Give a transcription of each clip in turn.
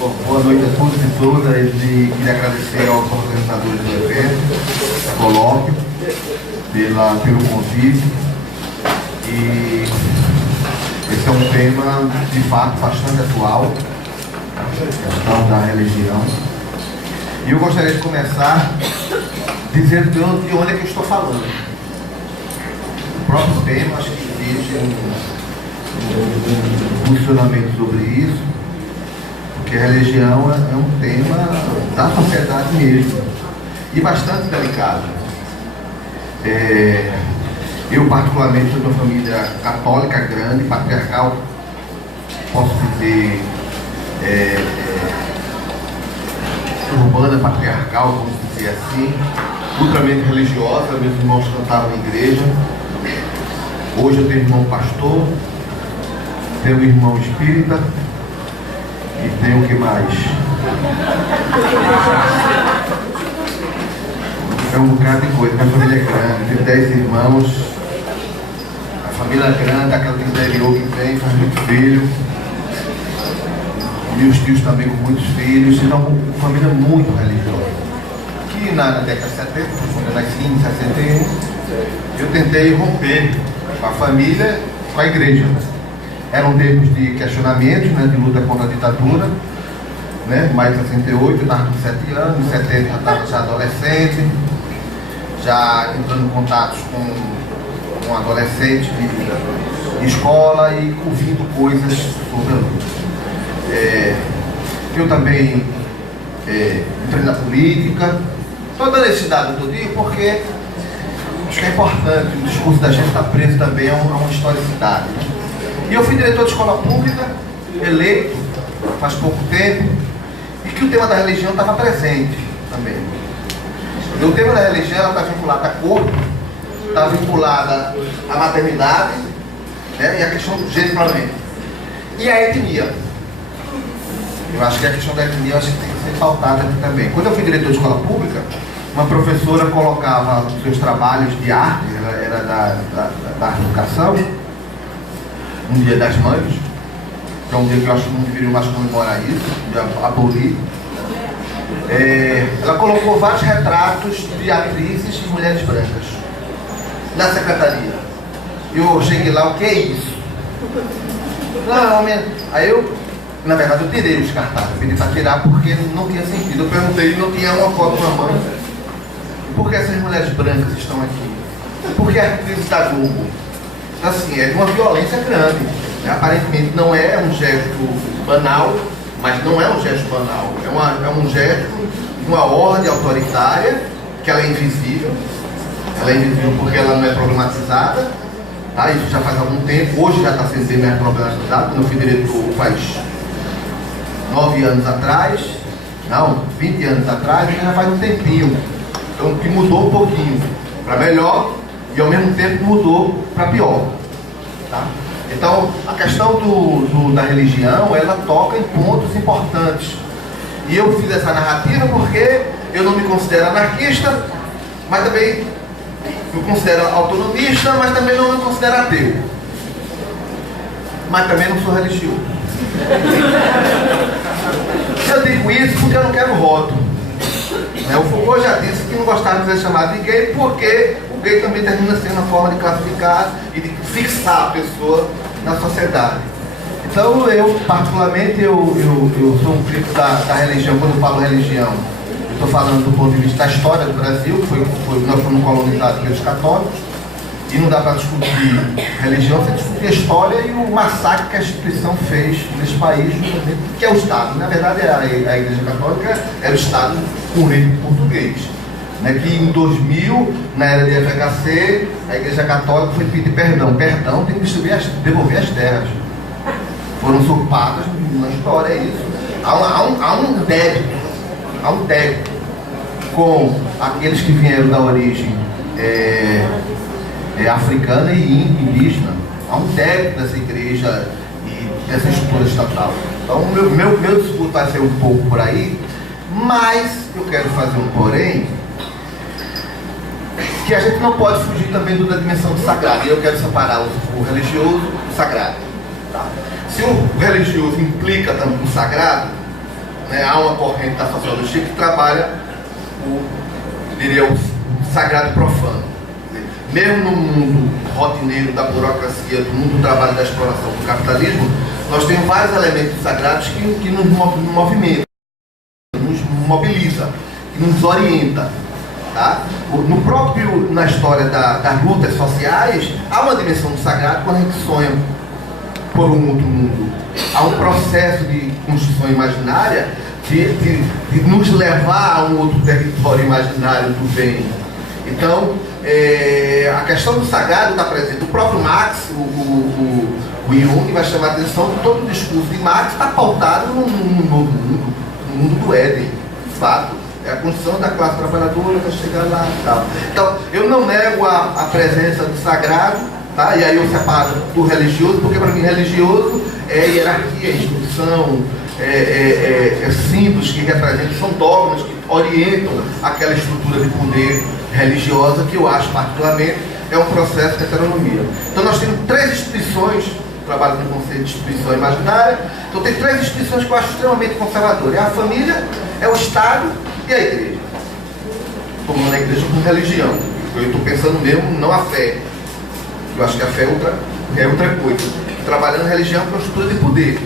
Bom, boa noite a todos e todas e queria agradecer aos organizadores do evento, colóquio, pelo convite. E esse é um tema, de fato, bastante atual, a questão da religião. E eu gostaria de começar dizendo de onde é que eu estou falando. O próprio tema, acho que existe um funcionamento sobre isso, porque a religião é um tema da sociedade mesmo, e bastante delicado. Eu, particularmente, sou de uma família católica grande, patriarcal, posso dizer, urbana, patriarcal, vamos dizer assim, ultramente religiosa. Meus irmãos cantavam em igreja. Hoje eu tenho um irmão pastor, tenho um irmão espírita e tenho o que mais? É um bocado de coisa. Minha família é grande, tenho 10 irmãos. A família é grande, aquela do interior que vem, faz muito filho. Meus tios também com muitos filhos. Então, uma família muito religiosa. Que na década de 70, quando eu nasci em 61, eu tentei romper com a família, com a igreja. Eram tempos de questionamentos, né, de luta contra a ditadura, né, mais de 68, eu estava com 7 anos, em 70 já estava já adolescente, já entrando em contatos com adolescentes de escola e ouvindo coisas sobre a luta. Eu também entrei na política, toda nesse dado todo dia, porque acho que é importante, o discurso da gente está preso também a uma historicidade. E eu fui diretor de escola pública, eleito faz pouco tempo, e que o tema da religião estava presente também. E o tema da religião está vinculado a corpo, está vinculada à maternidade, né, e a questão do gênero e a etnia. Eu acho que a questão da etnia acho que tem que ser pautada aqui também. Quando eu fui diretor de escola pública, uma professora colocava os seus trabalhos de arte, ela era da educação, um dia das mães, que é um dia que eu acho que não deveria mais comemorar isso, de abolir. Ela colocou vários retratos de atrizes e mulheres brancas na secretaria. Eu cheguei lá, o que é isso? Não, aí eu, na verdade, eu tirei os cartazes, pedi para tirar porque não tinha sentido. Eu perguntei, não tinha uma foto na mãe. Por que essas mulheres brancas estão aqui? Por que atrizes da Globo? Assim, é de uma violência grande. Né? Aparentemente não é um gesto banal, mas não é um gesto banal. É um gesto de uma ordem autoritária, que ela é invisível. Ela é invisível porque ela não é problematizada. Tá? Isso já faz algum tempo. Hoje já está sendo bem mais problematizado. Quando eu fui diretor faz 9 anos atrás, não, 20 anos atrás, já faz um tempinho. Então, que mudou um pouquinho para melhor e ao mesmo tempo mudou para pior. Tá? Então, a questão da religião, ela toca em pontos importantes. E eu fiz essa narrativa porque eu não me considero anarquista, mas também me considero autonomista, mas também não me considero ateu. Mas também não sou religioso. Eu digo isso porque eu não quero voto. O Foucault já disse que não gostava de ser chamado de gay porque o gay também termina sendo uma forma de classificar e de fixar a pessoa na sociedade. Então eu, particularmente, eu sou um crítico da religião. Quando eu falo religião, eu estou falando do ponto de vista da história do Brasil, nós fomos colonizados pelos católicos, e não dá para discutir religião sem discutir a história e o massacre que a instituição fez nesse país, que é o Estado. Na verdade, a Igreja Católica era o Estado com o reino português. Né, que em 2000, na era de FHC, a Igreja Católica foi pedir perdão. Perdão tem que devolver as terras. Foram usurpadas na história, é isso. Há um débito com aqueles que vieram da origem africana e indígena. Há um débito dessa igreja e dessa estrutura estatal. Então, o meu discurso vai ser um pouco por aí, mas eu quero fazer um porém, que a gente não pode fugir também da dimensão do sagrado. E eu quero separar o religioso do sagrado. Tá? Se o religioso implica também no sagrado, né, há uma corrente da sociologia que trabalha o sagrado e profano. Mesmo no mundo rotineiro da burocracia, do mundo do trabalho, da exploração, do capitalismo, nós temos vários elementos sagrados que nos movimentam, nos mobiliza, que nos orienta. Tá? Na história das lutas sociais, há uma dimensão do sagrado quando a gente sonha por um outro mundo. Há um processo de construção imaginária de nos levar a um outro território imaginário do bem. Então, a questão do sagrado está presente. O próprio Marx, o Jung, vai chamar a atenção que todo o discurso de Marx está pautado num novo mundo, no mundo do Éden, de fato. É a construção da classe trabalhadora para chegar lá e tal. Então, eu não nego a presença do sagrado, tá? E aí eu separo do religioso, porque para mim religioso é hierarquia, instituição, símbolos que representam, são dogmas que orientam aquela estrutura de poder religiosa que eu acho particularmente é um processo de heteronomia. Então nós temos 3 instituições, trabalho no conceito de instituição imaginária, então tem 3 instituições que eu acho extremamente conservadoras. É a família, é o Estado e a igreja. Tomando a igreja como religião. Eu estou pensando mesmo, não a fé. Eu acho que a fé é outra coisa. Trabalhando a religião com a estrutura de poder.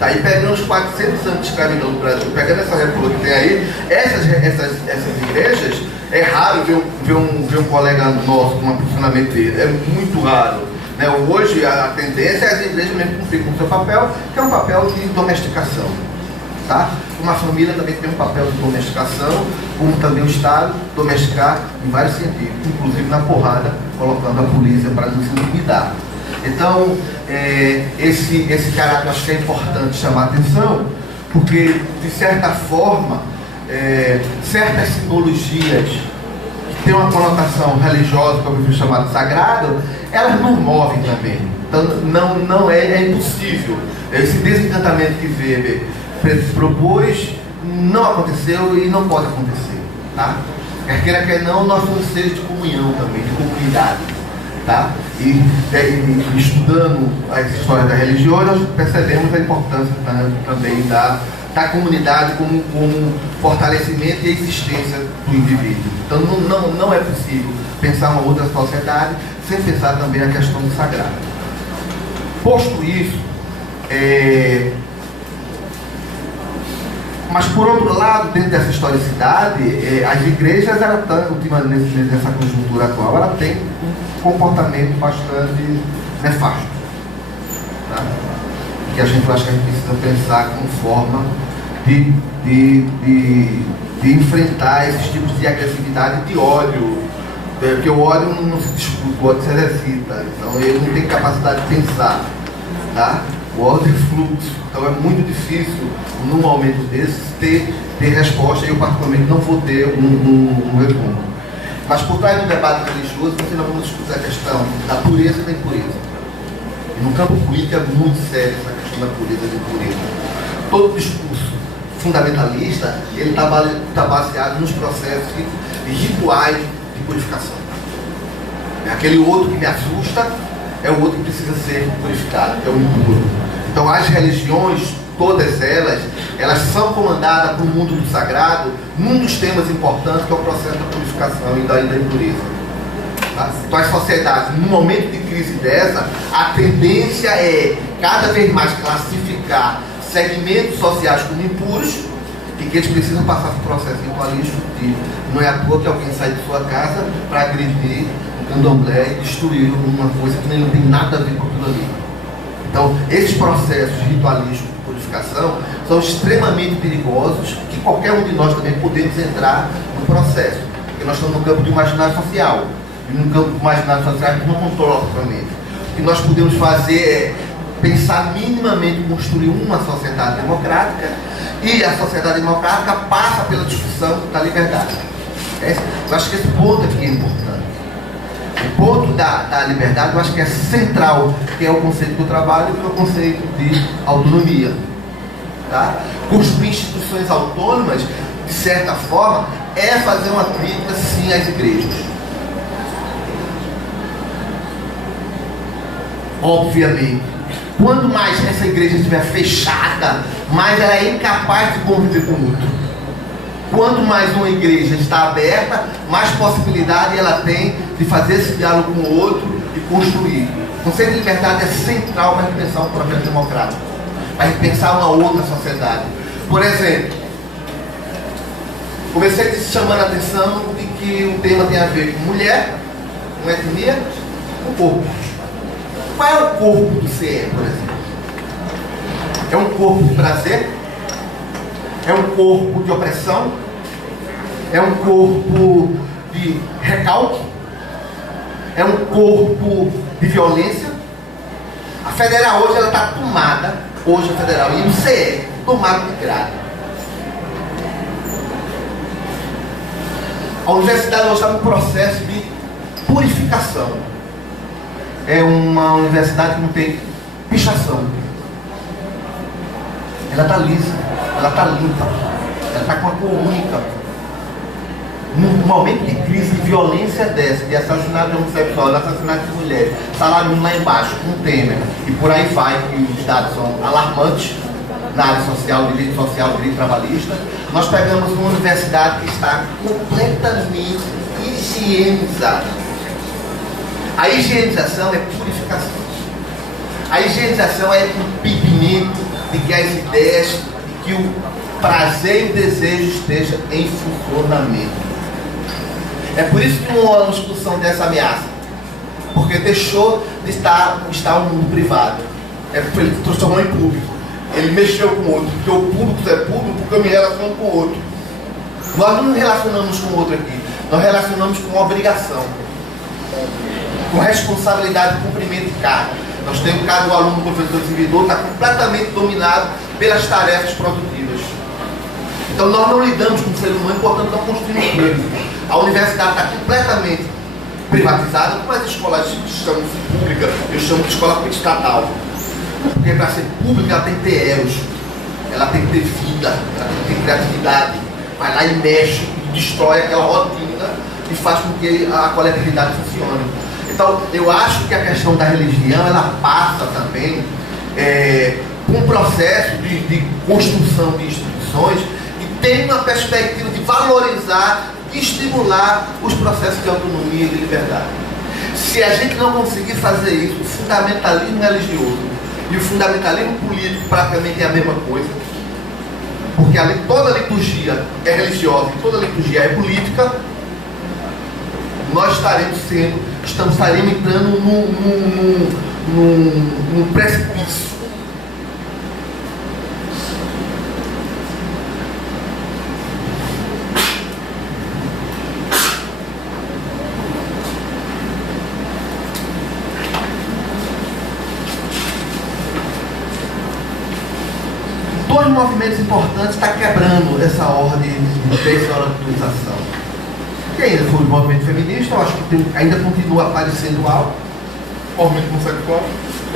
Daí pegando os 400 anos de escravidão do Brasil, pegando essa república que tem aí, essas igrejas, é raro ver um colega nosso com um posicionamento dele. É muito raro. Né? Hoje a tendência é as igrejas mesmo cumprir com o seu papel, que é um papel de domesticação. Tá? Uma família também tem um papel de domesticação, como também o Estado domesticar em vários sentidos, inclusive na porrada, colocando a polícia para nos intimidar. Então, esse caráter eu acho que é importante chamar a atenção, porque, de certa forma, certas simbologias que têm uma conotação religiosa, como eu fui chamado de sagrado, elas nos movem também. Então, não é impossível. Esse desencantamento que Weber propôs não aconteceu e não pode acontecer, tá? Quer queira, quer não, nós somos seres de comunhão também, de comunidade, tá? E estudando as histórias da religião, nós percebemos a importância também da comunidade como fortalecimento e existência do indivíduo. Então não é possível pensar uma outra sociedade sem pensar também a questão do sagrado. Posto isso, mas por outro lado, dentro dessa historicidade, as igrejas, ultimamente nessa conjuntura atual, ela tem um comportamento bastante nefasto, tá? Que a gente acha que a gente precisa pensar como forma de enfrentar esses tipos de agressividade e de ódio, porque o ódio não se discute, o ódio se exercita, então ele não tem capacidade de pensar, tá? O ódio é fluxo, então é muito difícil num momento desses ter resposta, e eu particularmente não vou ter um retorno. Mas por trás do debate religioso, nós vamos discutir a questão da pureza e da impureza. E no campo político é muito sério essa questão da pureza e da impureza. Todo discurso fundamentalista, ele está baseado nos processos rituais de purificação. Aquele outro que me assusta é o outro que precisa ser purificado, que é o impuro. Então as religiões, todas elas são comandadas para o mundo do sagrado, num dos temas importantes, que é o processo da purificação e da impureza. Tá? Então as sociedades, num momento de crise dessa, a tendência é cada vez mais classificar segmentos sociais como impuros e que eles precisam passar por processo ritualístico. Não é à toa que alguém sai de sua casa para agredir um candomblé e destruir uma coisa que não tem nada a ver com aquilo ali. Então, esses processos ritualísticos de purificação são extremamente perigosos, que qualquer um de nós também podemos entrar no processo, porque nós estamos no campo do imaginário social, e no campo do imaginário social a gente não controla totalmente. O que nós podemos fazer é pensar minimamente construir uma sociedade democrática, e a sociedade democrática passa pela discussão da liberdade. Eu acho que esse ponto aqui é importante. O ponto da liberdade, eu acho que é central, que é o conceito do trabalho, que é o conceito de autonomia. Tá? Construir instituições autônomas, de certa forma, é fazer uma crítica, sim, às igrejas. Obviamente. Quanto mais essa igreja estiver fechada, mas ela é incapaz de conviver com o outro. Quanto mais uma igreja está aberta, mais possibilidade ela tem de fazer esse diálogo com o outro e construir. O conceito de liberdade é central para repensar um projeto democrático, para repensar uma outra sociedade. Por exemplo, comecei chamando a atenção de que o tema tem a ver com mulher, com etnia, com corpo. Qual é o corpo do CE, por exemplo? É um corpo de prazer? É um corpo de opressão? É um corpo de recalque? É um corpo de violência? A federal hoje ela está tomada, hoje a federal e o CE, tomado de grade. A universidade hoje está num processo de purificação. É uma universidade que não tem pichação. Ela está lisa, ela está limpa, ela está com a cor única. Num momento de crise, de violência dessa, de assassinato de homossexual, de assassinato de mulher, salário mínimo lá embaixo, com Temer, e por aí vai, que os dados são alarmantes na área social, direito trabalhista. Nós pegamos uma universidade que está completamente higienizada. A higienização é purificação. A higienização é impedimento de que as ideias, de que o prazer e o desejo esteja em funcionamento. É por isso que não há uma discussão dessa ameaça, porque deixou de estar um mundo privado. É porque ele transformou em público. Ele mexeu com o outro, porque o público é público, porque eu me relaciono com o outro. Nós não nos relacionamos com o outro aqui, nós relacionamos com obrigação, com responsabilidade de cumprimento de carga. Nós temos cada aluno, professor, servidor, está completamente dominado pelas tarefas produtivas. Então nós não lidamos com o ser humano, portanto não construímos ele. A universidade está completamente privatizada, como as escolas chamam de pública, eu chamo de escola estatal. Porque para ser pública ela tem que ter eros, ela tem que ter vida, ela tem que ter criatividade. Vai lá e mexe, e destrói aquela rotina e faz com que a coletividade funcione. Então, eu acho que a questão da religião, ela passa também por um processo de construção de instituições e tem uma perspectiva de valorizar, de estimular os processos de autonomia e de liberdade. Se a gente não conseguir fazer isso, o fundamentalismo religioso e o fundamentalismo político praticamente é a mesma coisa, porque toda liturgia é religiosa e toda liturgia é política, nós estaremos entrando num precipício. Dois movimentos importantes estão quebrando essa ordem de desvalorização. Que ainda foi o movimento feminista, eu acho que ainda continua aparecendo algo, o movimento homossexual,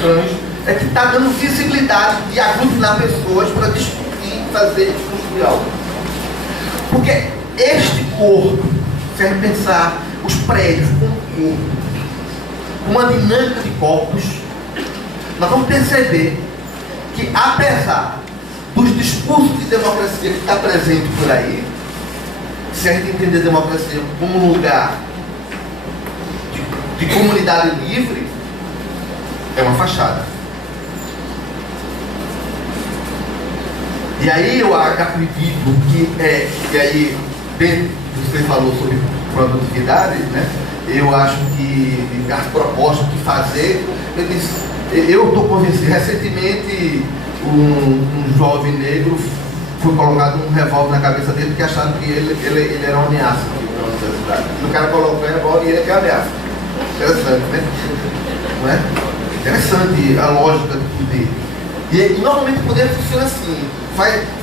trans, é que está dando visibilidade de aglutinar pessoas para discutir, fazer e construir algo. Porque este corpo, se a gente pensar os prédios como corpo, uma dinâmica de corpos, nós vamos perceber que apesar dos discursos de democracia que está presente por aí, se a gente entender a democracia como um lugar de comunidade livre, é uma fachada. E aí eu acredito que e aí você falou sobre produtividade, né? Eu acho que as propostas que fazer, eu estou convencido. Recentemente um jovem negro foi colocado um revólver na cabeça dele porque acharam que ele era uma ameaça na universidade. O cara colocou o revólver e ele que é ameaça. Interessante, né? Não é? Interessante a lógica do poder. E normalmente o poder funciona assim: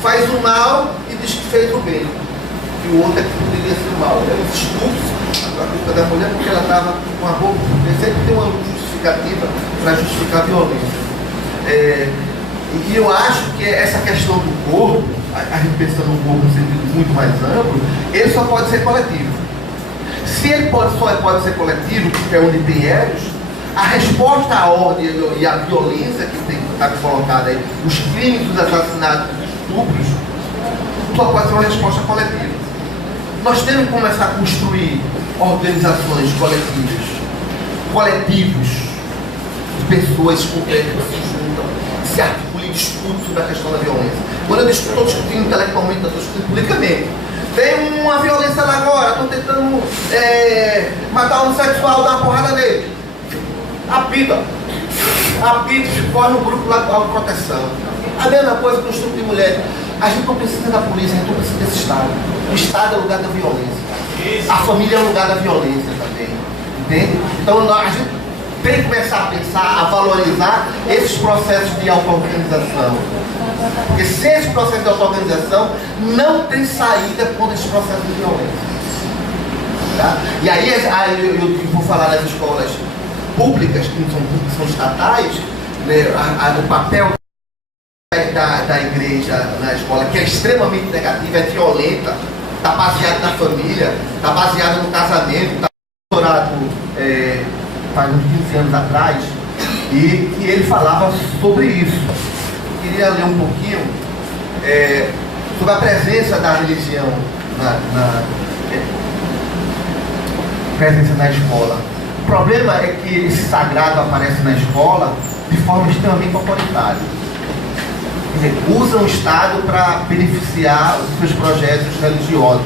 faz o mal e diz que fez o bem. E o outro é que poderia ser o mal. É um discurso, a culpa da mulher, porque ela estava com a roupa. Sempre tem uma justificativa para justificar a violência. E eu acho que essa questão do corpo, a gente pensando no corpo no sentido muito mais amplo, ele só pode ser coletivo. Se ele só pode ser coletivo, porque é onde tem eros, a resposta à ordem e à violência que tem que estar colocada aí, os crimes, os assassinatos, os estupros, só pode ser uma resposta coletiva. Nós temos que começar a construir organizações coletivas, coletivos de pessoas concretas que se juntam, que se articulam e discutem sobre a questão da violência. Quando eu estou discutindo intelectualmente, eu estou discutindo politicamente. Tem uma violência lá agora, estou tentando matar um homossexual, dar uma porrada nele. Apita, corre no grupo lá de autoproteção. A mesma coisa com o estupro de mulher. A gente não precisa da polícia, a gente não precisa desse Estado. O Estado é o lugar da violência. A família é o lugar da violência também. Entende? Então a gente tem que começar a pensar, a valorizar esses processos de auto-organização. Porque sem esse processo de auto-organização, não tem saída contra esse processo de violência. Tá? E aí eu vou falar das escolas públicas, que não são públicas, são estatais, né, o papel da igreja na escola, que é extremamente negativa, é violenta, está baseada na família, está baseada no casamento, está doutorado faz uns 15 anos atrás, e que ele falava sobre isso. Eu queria ler um pouquinho sobre a presença da religião presença na escola. O problema é que esse sagrado aparece na escola de forma extremamente autoritária. Quer dizer, usa o Estado para beneficiar os seus projetos religiosos.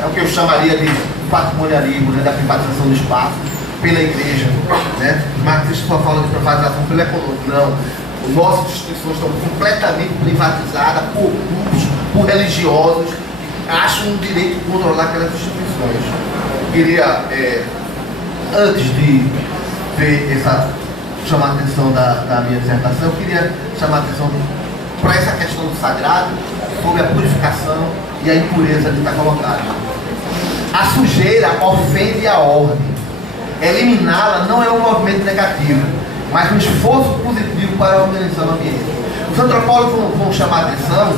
É o que eu chamaria de patrimonialismo, né, da privatização do espaço pela igreja. Né? Os marxistas só falam de privatização pela economia. Não. Nossas instituições estão completamente privatizadas por grupos, por religiosos que acham um direito de controlar aquelas instituições. Eu queria, antes de ver chamar a atenção da minha dissertação, eu queria chamar a atenção para essa questão do sagrado, sobre a purificação e a impureza que está colocada. A sujeira ofende a ordem. Eliminá-la não é um movimento negativo, mas um esforço positivo para organizar o ambiente. Os antropólogos vão chamar a atenção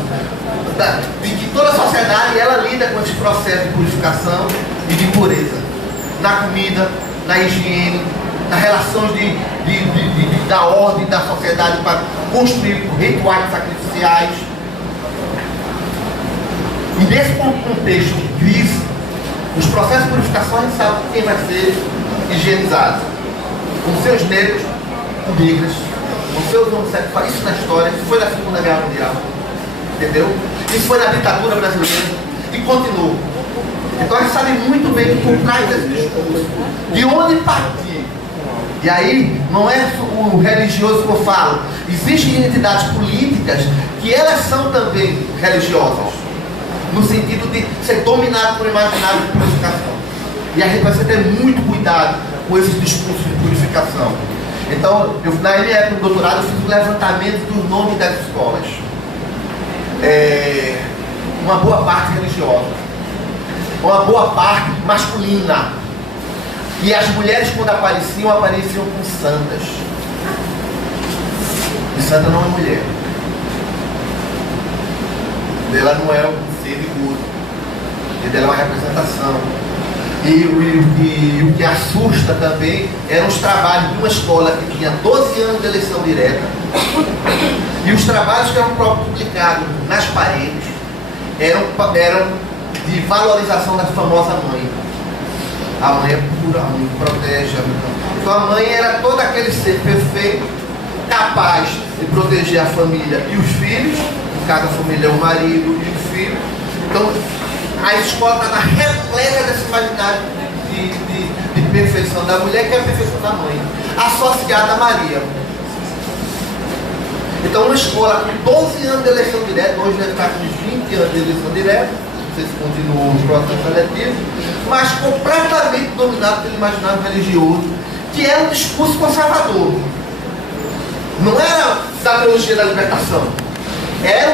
de que toda a sociedade ela lida com esse processo de purificação e de pureza. Na comida, na higiene, nas relações da ordem da sociedade para construir rituais sacrificiais. E nesse contexto de crise, os processos de purificação a gente sabe quem vai ser higienizado. Com seus negros, com negras, com seus homossexuais. Isso na história, isso foi na Segunda Guerra Mundial. Entendeu? Isso foi na ditadura brasileira e continua. Então a gente sabe muito bem que por trás desse discurso, de onde partir. E aí, não é o religioso que eu falo. Existem entidades políticas que elas são também religiosas, no sentido de ser dominado por imaginário de purificação. E a gente vai ter muito cuidado com esses discursos de purificação. Então, na minha época do doutorado, eu fiz um levantamento dos nomes das escolas. Uma boa parte religiosa, uma boa parte masculina. E as mulheres, quando apareciam como santas. E santa não é mulher. Ela não é um ser de luz. Ela é uma representação. E o que assusta também eram os trabalhos de uma escola que tinha 12 anos de eleição direta. E os trabalhos que eram publicados nas paredes eram de valorização da famosa mãe. A mãe é pura, a mãe protege. Então a mãe era todo aquele ser perfeito, capaz de proteger a família e os filhos. Em cada família é o marido e o filho. Então a escola estava repleta desse imaginário de perfeição da mulher, que é a perfeição da mãe, associada a Maria. Então uma escola com 12 anos de eleição direta, hoje deve estar com 20 anos de eleição direta, não sei se continuam os processos seletivos, mas completamente dominado pelo imaginário religioso, que era um discurso conservador. Não era da teologia da libertação, era